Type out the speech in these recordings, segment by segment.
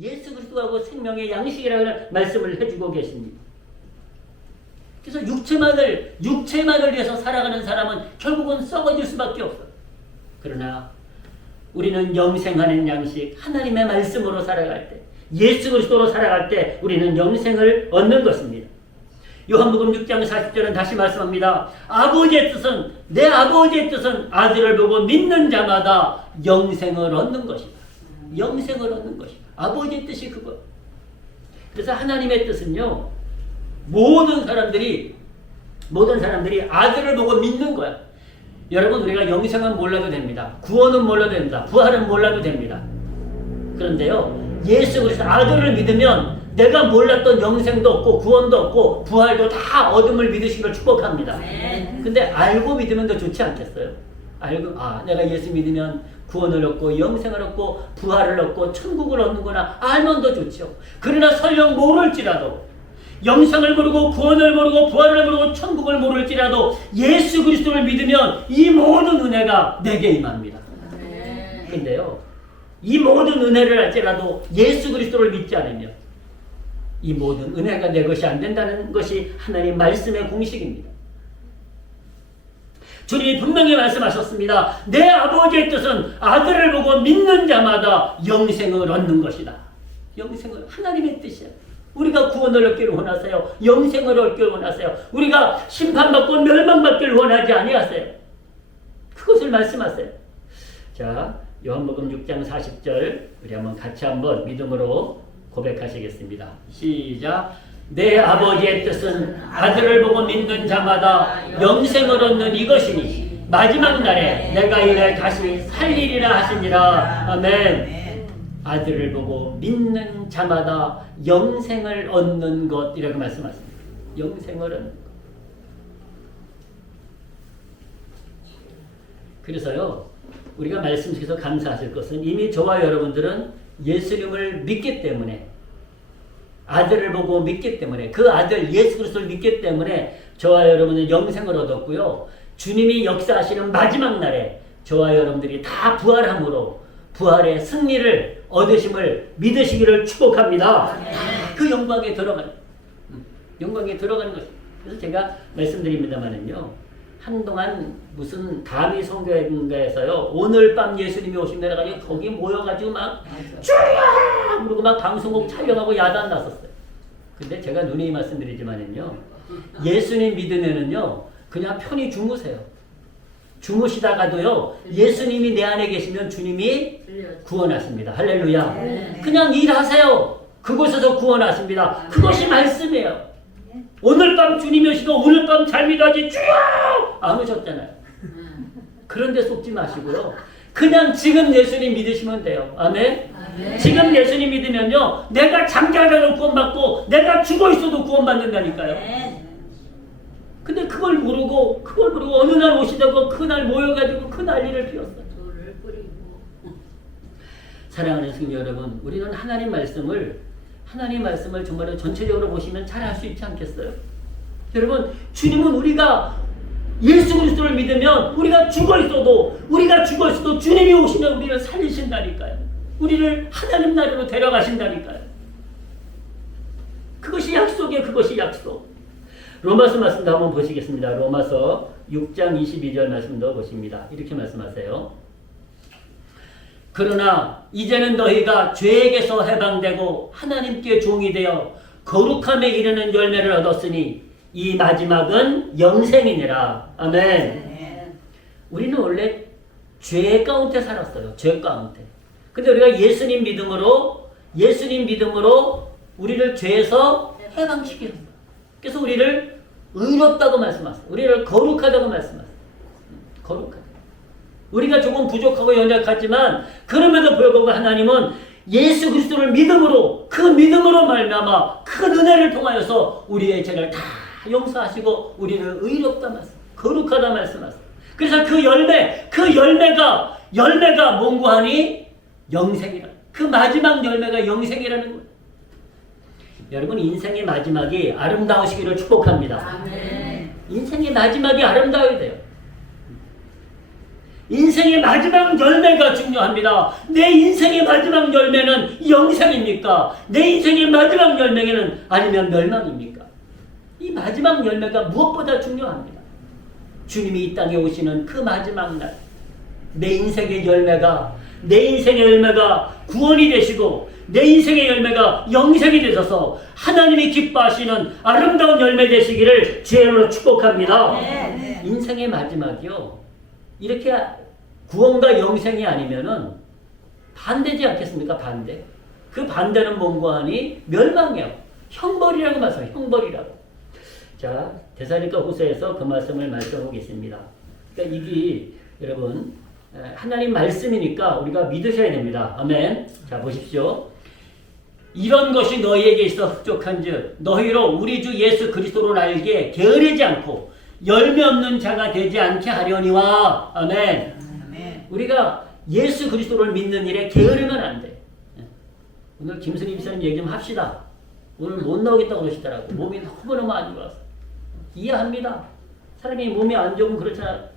예수 그리스도가 곧 생명의 양식이라는 말씀을 해주고 계십니다. 그래서 육체만을 위해서 살아가는 사람은 결국은 썩어질 수밖에 없어요. 그러나 우리는 영생하는 양식, 하나님의 말씀으로 살아갈 때, 예수 그리스도로 살아갈 때 우리는 영생을 얻는 것입니다. 요한복음 6장 40절은 다시 말씀합니다. 내 아버지의 뜻은 아들을 보고 믿는 자마다 영생을 얻는 것이다. 영생을 얻는 것이다. 아버지의 뜻이 그거. 그래서 하나님의 뜻은요, 모든 사람들이 아들을 보고 믿는 거야. 여러분, 우리가 영생은 몰라도 됩니다. 구원은 몰라도 됩니다. 부활은 몰라도 됩니다. 그런데요, 예수 그리스도 아들을 믿으면 내가 몰랐던 영생도 없고 구원도 없고 부활도 다 얻음을 믿으시기를 축복합니다. 근데 알고 믿으면 더 좋지 않겠어요? 내가 예수 믿으면 구원을 얻고 영생을 얻고 부활을 얻고 천국을 얻는구나 알면 더 좋죠. 그러나 설령 모를지라도, 영생을 모르고 구원을 모르고 부활을 모르고 천국을 모를지라도 예수 그리스도를 믿으면 이 모든 은혜가 내게 임합니다. 근데요, 이 모든 은혜를 할지라도 예수 그리스도를 믿지 않으면 이 모든 은혜가 내 것이 안 된다는 것이 하나님 말씀의 공식입니다. 주님이 분명히 말씀하셨습니다. 내 아버지의 뜻은 아들을 보고 믿는 자마다 영생을 얻는 것이다. 영생을, 하나님의 뜻이야. 우리가 구원을 얻기를 원하세요. 영생을 얻기를 원하세요. 우리가 심판받고 멸망받기를 원하지 아니하세요. 그것을 말씀하세요. 자, 요한복음 6장 40절 우리 한번 같이 한번 믿음으로 고백하시겠습니다. 시작. 내 아버지의 뜻은 아들을 보고 믿는 자마다 영생을 얻는 이것이니 마지막 날에 내가 이를 다시 살리리라 하시니라. 아멘. 아들을 보고 믿는 자마다 영생을 얻는 것이라고 말씀하십니다. 영생을 얻는 것. 그래서요, 우리가 말씀 속에서 감사하실 것은 이미 저와 여러분들은 예수님을 믿기 때문에, 아들을 보고 믿기 때문에, 그 아들 예수 그리스도를 믿기 때문에 저와 여러분은 영생을 얻었고요. 주님이 역사하시는 마지막 날에 저와 여러분들이 다 부활함으로 부활의 승리를 얻으심을 믿으시기를 축복합니다. 그 영광에 들어가는 것입니다. 그래서 제가 말씀드립니다만은요, 한동안 무슨 감히 성교회인가에서요, 오늘 밤 예수님이 오신다 해가지고 거기 모여가지고 막 주여! 그러고 막 방송국 촬영하고 야단 났었어요. 근데 제가 누누이 말씀드리지만은요, 예수님 믿으면은요 그냥 편히 주무세요. 주무시다가도요, 예수님이 내 안에 계시면 주님이 구원하십니다. 할렐루야. 그냥 일하세요. 그곳에서 구원하십니다. 그것이 말씀이에요. 오늘 밤 주님이 오시고 오늘 밤 잘 믿어야지 주여! 안 오셨잖아요. 그런 데 속지 마시고요. 그냥 지금 예수님 믿으시면 돼요. 아멘? 지금 예수님 믿으면요, 내가 잠자라도 구원받고 내가 죽어 있어도 구원받는다니까요. 근데 그걸 모르고 어느 날 오시다고 그날 모여가지고 그 난리를 피웠어요. 사랑하는 성도 여러분, 우리는 하나님 말씀을 정말로 전체적으로 보시면 잘 알 수 있지 않겠어요? 여러분, 주님은 우리가 예수 그리스도를 믿으면 우리가 죽어 있어도 주님이 오시면 우리를 살리신다니까요. 우리를 하나님 나라로 데려가신다니까요. 그것이 약속이에요. 그것이 약속. 로마서 말씀도 한번 보시겠습니다. 로마서 6장 22절 말씀도 보십니다. 이렇게 말씀하세요. 그러나 이제는 너희가 죄에게서 해방되고 하나님께 종이 되어 거룩함에 이르는 열매를 얻었으니 이 마지막은 영생이니라. 아멘. 우리는 원래 죄 가운데 살았어요. 죄 가운데. 근데 우리가 예수님 믿음으로 우리를 죄에서 해방시키는 거예요. 그래서 우리를 의롭다고 말씀하세요. 우리를 거룩하다고 말씀하세요. 거룩하다. 우리가 조금 부족하고 연약하지만 그럼에도 불구하고 하나님은 예수 그리스도를 믿음으로, 그 믿음으로 말미암아 큰 은혜를 통하여서 우리의 죄를 다 용서하시고 우리를 의롭다 말씀, 거룩하다 말씀하세요. 그래서 그 열매가 뭔고 하니 영생이라. 그 마지막 열매가 영생이라는 거예요. 여러분, 인생의 마지막이 아름다우시기를 축복합니다. 아멘. 인생의 마지막이 아름다워야 돼요. 인생의 마지막 열매가 중요합니다. 내 인생의 마지막 열매는 열매는 영생입니까? 내 인생의 마지막 열매는 아니면 멸망입니까? 이 마지막 열매가 무엇보다 중요합니다. 주님이 이 땅에 오시는 그 마지막 날, 내 인생의 열매가 구원이 되시고 내 인생의 열매가 영생이 되셔서 하나님이 기뻐하시는 아름다운 열매 되시기를 주의로 축복합니다. 인생의 마지막이요, 이렇게 구원과 영생이 아니면은 반대지 않겠습니까? 반대. 그 반대는 뭔가 하니 멸망이요, 형벌이라고 말씀해요. 형벌이라고. 자, 데살로니가 후서에서 그 말씀을 말씀하겠습니다. 그러니까 이게 여러분 하나님 말씀이니까 우리가 믿으셔야 됩니다. 아멘. 자, 보십시오. 이런 것이 너희에게 있어 흡족한즉 너희로 우리 주 예수 그리스도를 알게 게으르지 않고 열매 없는 자가 되지 않게 하려니와. 아멘. 아멘. 우리가 예수 그리스도를 믿는 일에 게으르면 안 돼. 오늘 김선희 집사님 얘기 좀 합시다. 오늘 못 나오겠다고 그러시더라고. 몸이 너무너무 안 좋아서. 이해합니다. 사람이 몸이 안 좋으면 그렇잖아.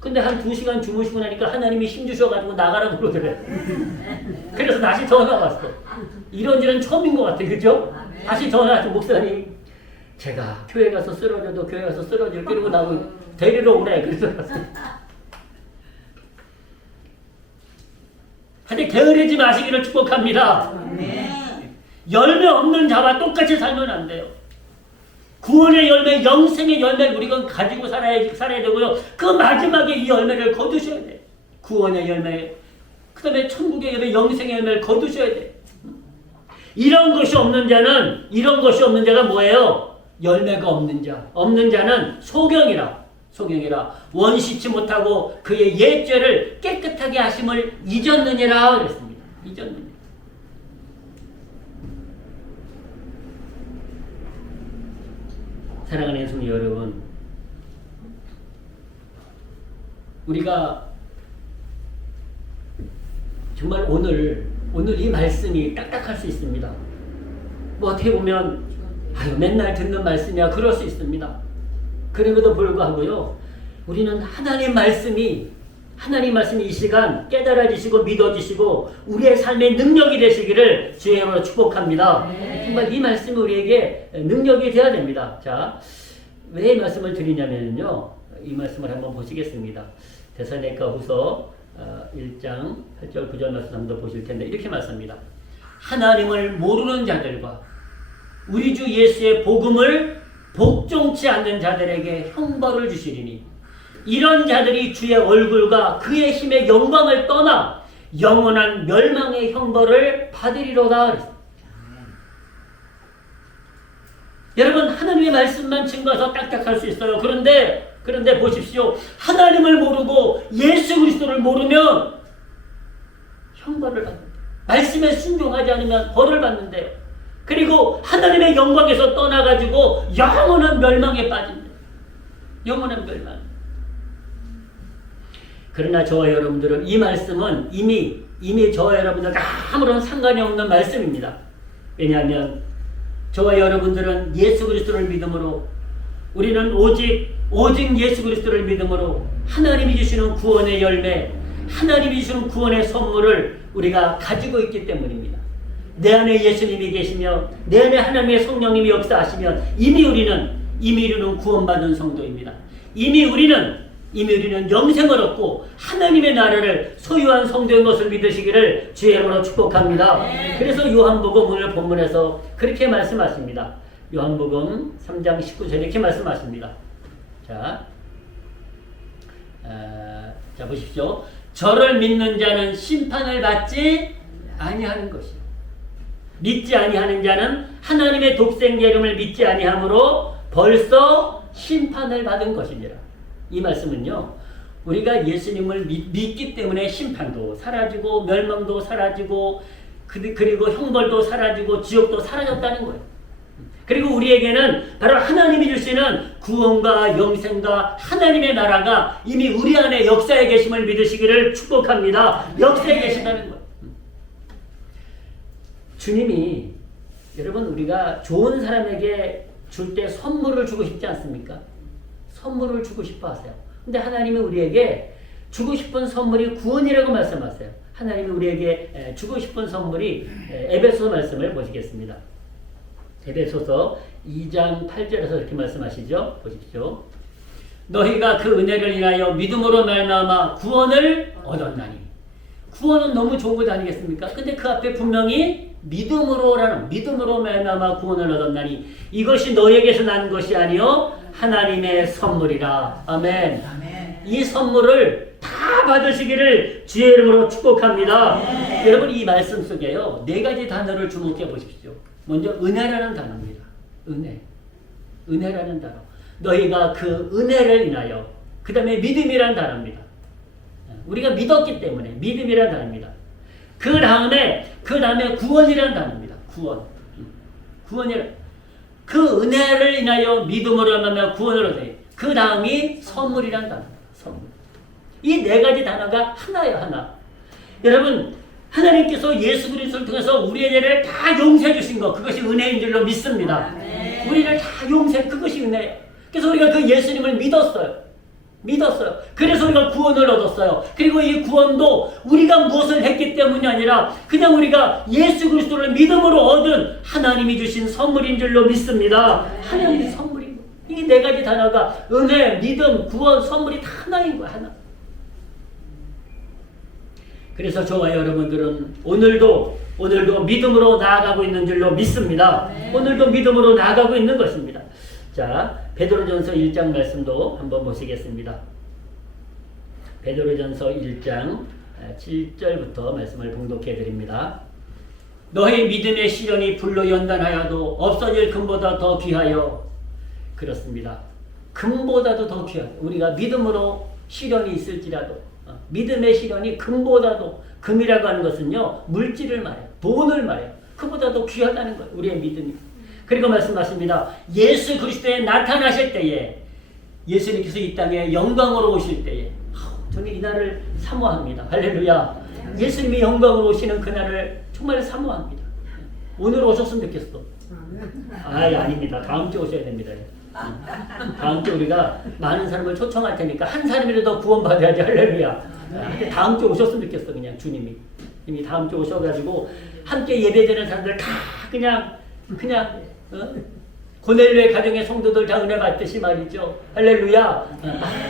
근데 한 2시간 주무시고 나니까 하나님이 힘 주셔가지고 나가라고 그러더래. 그래서 다시 전화 왔어. 이런 일은 처음인 것 같아. 그죠? 다시 전화 왔어. 목사님, 제가 교회 가서 쓰러져도 교회 가서 쓰러질 그러고 나고 데리러 오래. 그래서 갔어요. 근데 게으르지 마시기를 축복합니다. 열매 없는 자와 똑같이 살면 안 돼요. 구원의 열매, 영생의 열매를 우리가 가지고 살아야 되고요. 그 마지막에 이 열매를 거두셔야 돼. 구원의 열매, 그 다음에 천국의 열매, 영생의 열매를 거두셔야 돼. 이런 것이 없는 자가 뭐예요? 열매가 없는 자. 없는 자는 소경이라. 원시치 못하고 그의 옛죄를 깨끗하게 하심을 잊었느니라 그랬습니다. 잊었느니라. 사랑하는 성도 여러분, 우리가 정말 오늘 이 말씀이 딱딱할 수 있습니다. 뭐 어떻게 보면 맨날 듣는 말씀이야 그럴 수 있습니다. 그럼에도 불구하고요, 우리는 하나님 말씀이 이 시간 깨달아지시고 믿어지시고 우리의 삶의 능력이 되시기를 주의 이름으로 축복합니다. 정말 이 말씀이 우리에게 능력이 되어야 됩니다. 자, 왜 이 말씀을 드리냐면요, 이 말씀을 한번 보시겠습니다. 데살로니가 후서 1장 8절 9절 말씀 한번 보실 텐데 이렇게 말씀합니다. 하나님을 모르는 자들과 우리 주 예수의 복음을 복종치 않는 자들에게 형벌을 주시리니 이런 자들이 주의 얼굴과 그의 힘의 영광을 떠나 영원한 멸망의 형벌을 받으리로다. 여러분, 하나님의 말씀만 증거해서 딱딱할 수 있어요. 그런데 보십시오. 하나님을 모르고 예수 그리스도를 모르면 형벌을 받는다. 말씀에 순종하지 않으면 벌을 받는데요. 그리고 하나님의 영광에서 떠나가지고 영원한 멸망에 빠진다. 영원한 멸망. 그러나 저와 여러분들은 이 말씀은 이미 저와 여러분들과 아무런 상관이 없는 말씀입니다. 왜냐하면 저와 여러분들은 예수 그리스도를 믿음으로, 우리는 오직 예수 그리스도를 믿음으로 하나님이 주시는 구원의 열매, 하나님이 주시는 구원의 선물을 우리가 가지고 있기 때문입니다. 내 안에 예수님이 계시며 내 안에 하나님의 성령님이 역사하시면 이미 우리는 구원받은 성도입니다. 이미 우리는 영생을 얻고 하나님의 나라를 소유한 성도인 것을 믿으시기를 주의 이름으로 축복합니다. 그래서 요한복음 오늘 본문에서 그렇게 말씀하십니다. 요한복음 3장 19절에 이렇게 말씀하십니다. 자, 보십시오. 저를 믿는 자는 심판을 받지 아니하는 것이요. 믿지 아니하는 자는 하나님의 독생자 이름을 믿지 아니하므로 벌써 심판을 받은 것이니라. 이 말씀은요, 우리가 예수님을 믿기 때문에 심판도 사라지고 멸망도 사라지고 그리고 형벌도 사라지고 지옥도 사라졌다는 거예요. 그리고 우리에게는 바로 하나님이 주시는 구원과 영생과 하나님의 나라가 이미 우리 안에 역사에 계심을 믿으시기를 축복합니다. 역사에 계신다는 거예요. 주님이, 여러분, 우리가 좋은 사람에게 줄 때 선물을 주고 싶지 않습니까? 선물을 주고 싶어 하세요. 근데 하나님이 우리에게 주고 싶은 선물이 구원이라고 말씀하세요. 하나님이 우리에게 주고 싶은 선물이 에베소서 말씀을 보시겠습니다. 에베소서 2장 8절에서 이렇게 말씀하시죠. 보십시오. 너희가 그 은혜를 인하여 믿음으로 말미암아 구원을 얻었나니. 구원은 너무 좋은 것 아니겠습니까? 근데 그 앞에 분명히 믿음으로 말미암아 구원을 얻었나니 이것이 너희에게서 난 것이 아니요 하나님의 선물이라. 아멘. 이 선물을 다 받으시기를 주의 이름으로 축복합니다. 여러분 이 말씀 속에요 4가지 단어를 주목해 보십시오. 먼저 은혜라는 단어입니다. 은혜라는 단어. 너희가 그 은혜를 인하여. 그 다음에 믿음이라는 단어입니다. 우리가 믿었기 때문에 믿음이라는 단어입니다. 그 다음에 구원이라는 단어입니다. 구원이라. 그 은혜를 인하여 믿음으로 하면 구원을 얻어요. 그 다음이 선물이라는 단어입니다. 선물. 이 4가지 단어가 하나예요. 하나. 여러분 하나님께서 예수 그리스도를 통해서 우리의 죄를 다 용서해 주신 것, 그것이 은혜인 줄로 믿습니다. 우리를 다 그것이 은혜예요. 그래서 우리가 그 예수님을 믿었어요. 그래서 우리가 구원을 얻었어요. 그리고 이 구원도 우리가 무엇을 했기 때문이 아니라 그냥 우리가 예수 그리스도를 믿음으로 얻은 하나님이 주신 선물인 줄로 믿습니다. 하나님의 선물인 거예요. 이 4가지 단어가 은혜, 믿음, 구원, 선물이 다 하나인 거예요. 하나. 그래서 저와 여러분들은 오늘도 믿음으로 나아가고 있는 줄로 믿습니다. 오늘도 믿음으로 나아가고 있는 것입니다. 자, 베드로전서 1장 말씀도 한번 보시겠습니다. 베드로전서 1장 7절부터 말씀을 봉독해 드립니다. 너희 믿음의 시련이 불로 연단하여도 없어질 금보다 더 귀하여. 그렇습니다. 금보다도 더 귀하여. 우리가 믿음으로 시련이 있을지라도 믿음의 시련이 금보다도, 금이라고 하는 것은요 물질을 말해요. 돈을 말해요. 그보다도 귀하다는 거예요. 우리의 믿음이. 그리고 말씀하십니다. 예수 그리스도에 나타나실 때에, 예수님께서 이 땅에 영광으로 오실 때에, 저는 이 날을 사모합니다. 할렐루야. 예수님이 영광으로 오시는 그 날을 정말 사모합니다. 오늘 오셨으면 좋겠어. 아닙니다. 다음 주에 오셔야 됩니다. 다음 주에 우리가 많은 사람을 초청할 테니까 한 사람이라도 구원받아야지. 할렐루야. 다음 주에 오셨으면 좋겠어. 그냥 주님이 다음 주에 오셔가지고 함께 예배드리는 사람들 다 그냥 고넬료의 가정의 성도들 다 은혜 받듯이 말이죠. 할렐루야.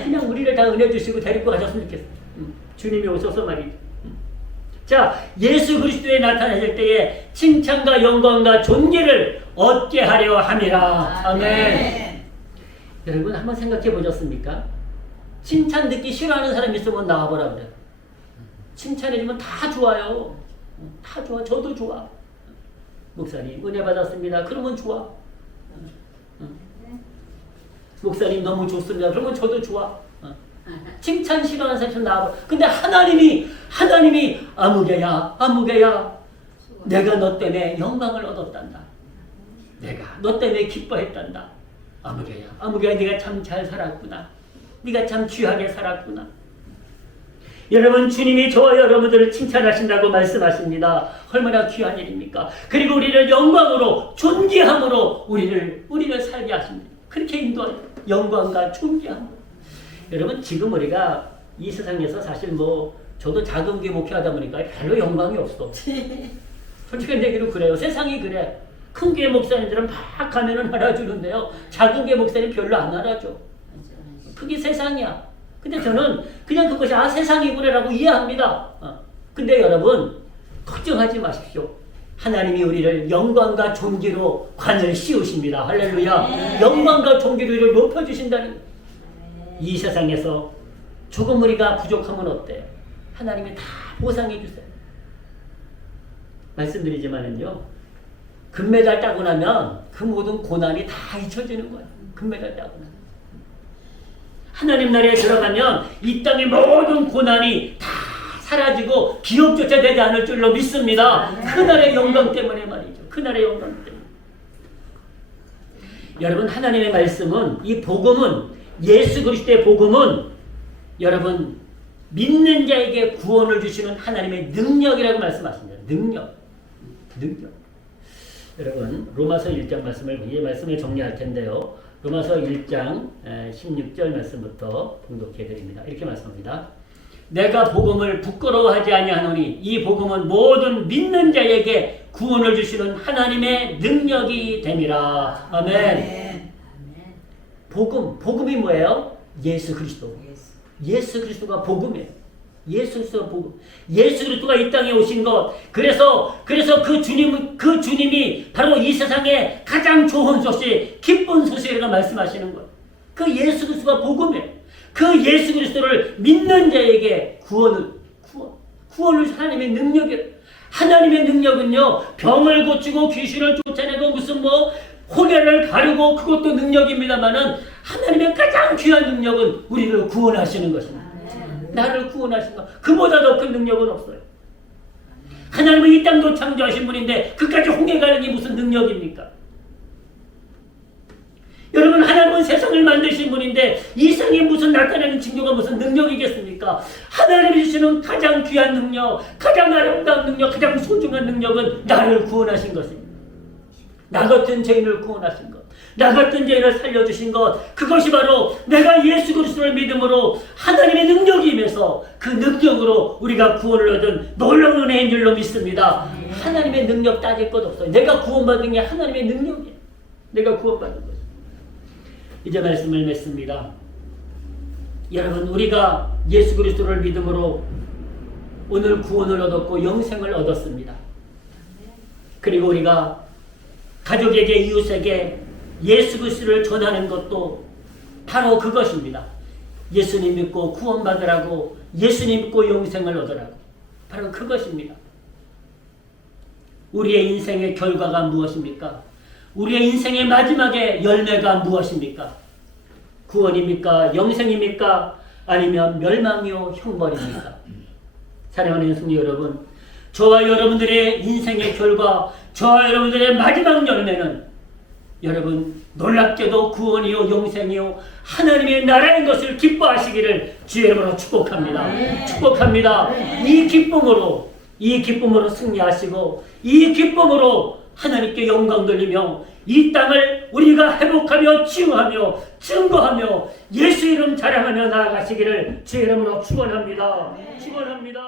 그냥 우리를 다 은혜 주시고 데리고 가셨으면 좋겠어. 주님이 오셔서 말이죠. 자, 예수 그리스도에 나타나실 때에 칭찬과 영광과 존귀를 얻게 하려 함이라. 아멘. 여러분 한번 생각해 보셨습니까? 칭찬 듣기 싫어하는 사람 있으면 나와보라 그래요. 칭찬해주면 다 좋아요. 다 좋아. 저도 좋아. 목사님 은혜 받았습니다. 그러면 좋아. 목사님 너무 좋습니다. 그러면 저도 좋아. 칭찬 싫어하는 사람 좀 나와봐. 근데 하나님이 아무개야 내가 너 때문에 영광을 얻었단다. 내가 너 때문에 기뻐했단다. 아무개야 네가 참 잘 살았구나. 네가 참 귀하게 살았구나. 여러분 주님이 저와 여러분들을 칭찬하신다고 말씀하십니다. 얼마나 귀한 일입니까? 그리고 우리를 영광으로 존귀함으로 우리를 살게 하십니다. 그렇게 인도하는 영광과 존귀함으로. 여러분 지금 우리가 이 세상에서 사실 저도 작은 교회 목회하다 보니까 별로 영광이 없어. 솔직한 얘기로 그래요. 세상이 그래. 큰 교회 목사님들은 막 가면은 알아주는데요. 작은 교회 목사님 별로 안 알아줘. 그게 세상이야. 근데 저는 그냥 그것이 세상이구나라고 이해합니다. 근데 여러분 걱정하지 마십시오. 하나님이 우리를 영광과 존귀로 관을 씌우십니다. 할렐루야. 영광과 존귀로 우리를 높여주신다는 거예요. 이 세상에서 조금 우리가 부족하면 어때요? 하나님이 다 보상해 주세요. 말씀드리지만은요, 금메달 따고 나면 그 모든 고난이 다 잊혀지는 거예요. 금메달 따고 나면. 하나님 나라에 들어가면 이 땅의 모든 고난이 다 사라지고 기억조차 되지 않을 줄로 믿습니다. 그날의 영광 때문에 말이죠. 그날의 영광 때문에. 여러분 하나님의 말씀은, 이 복음은, 예수 그리스도의 복음은 여러분 믿는 자에게 구원을 주시는 하나님의 능력이라고 말씀하십니다. 능력. 여러분 로마서 1장 이 말씀을 정리할 텐데요. 로마서 1장 16절 말씀부터 봉독해 드립니다. 이렇게 말씀합니다. 내가 복음을 부끄러워하지 아니하노니 이 복음은 모든 믿는 자에게 구원을 주시는 하나님의 능력이 됨이라. 아멘. 복음이 뭐예요? 예수 그리스도. 예수 그리스도가 복음이에요. 예수 그리스도가 복음. 예수 그리스도가 이 땅에 오신 것. 그래서 그 주님이 바로 이 세상에 가장 좋은 소식, 기쁜 소식이라고 말씀하시는 것. 그 예수 그리스도가 복음이에요. 그 예수 그리스도를 믿는 자에게 구원을 하나님의 능력이에요. 하나님의 능력은요, 병을 고치고 귀신을 쫓아내고 무슨 홍해를 가르고 그것도 능력입니다만은 하나님의 가장 귀한 능력은 우리를 구원하시는 것입니다. 나를 구원하시는 것. 그보다 더 큰 능력은 없어요. 하나님은 이 땅도 창조하신 분인데 그까지 홍해 가는 게 무슨 능력입니까? 여러분, 하나님은 세상을 만드신 분인데 이 세상에 무슨 나타나는 징조가 무슨 능력이겠습니까? 하나님이 주시는 가장 귀한 능력, 가장 아름다운 능력, 가장 소중한 능력은 나를 구원하신 것입니다. 나 같은 죄인을 구원하신 것, 나 같은 죄인을 살려주신 것, 그것이 바로 내가 예수 그리스도를 믿음으로 하나님의 능력이 임해서 그 능력으로 우리가 구원을 얻은 놀라운 은혜인 줄로 믿습니다. 하나님의 능력 따질 것 없어요. 내가 구원받은 게 하나님의 능력이에요. 내가 구원받은 거예요. 이제 말씀을 맺습니다. 여러분, 우리가 예수 그리스도를 믿음으로 오늘 구원을 얻었고 영생을 얻었습니다. 그리고 우리가 가족에게, 이웃에게 예수 그리스도를 전하는 것도 바로 그것입니다. 예수님 믿고 구원받으라고, 예수님 믿고 영생을 얻으라고. 바로 그것입니다. 우리의 인생의 결과가 무엇입니까? 우리의 인생의 마지막의 열매가 무엇입니까? 구원입니까? 영생입니까? 아니면 멸망이요 형벌입니까? 사랑하는 성도 여러분, 저와 여러분들의 인생의 결과, 저와 여러분들의 마지막 열매는 여러분 놀랍게도 구원이요 영생이요 하나님의 나라인 것을 기뻐하시기를 주의 이름으로 축복합니다. 축복합니다. 이 기쁨으로 승리하시고 이 기쁨으로 하나님께 영광 돌리며 이 땅을 우리가 회복하며 치유하며 증거하며 예수 이름 자랑하며 나아가시기를 주의 이름으로 축원합니다. 축원합니다.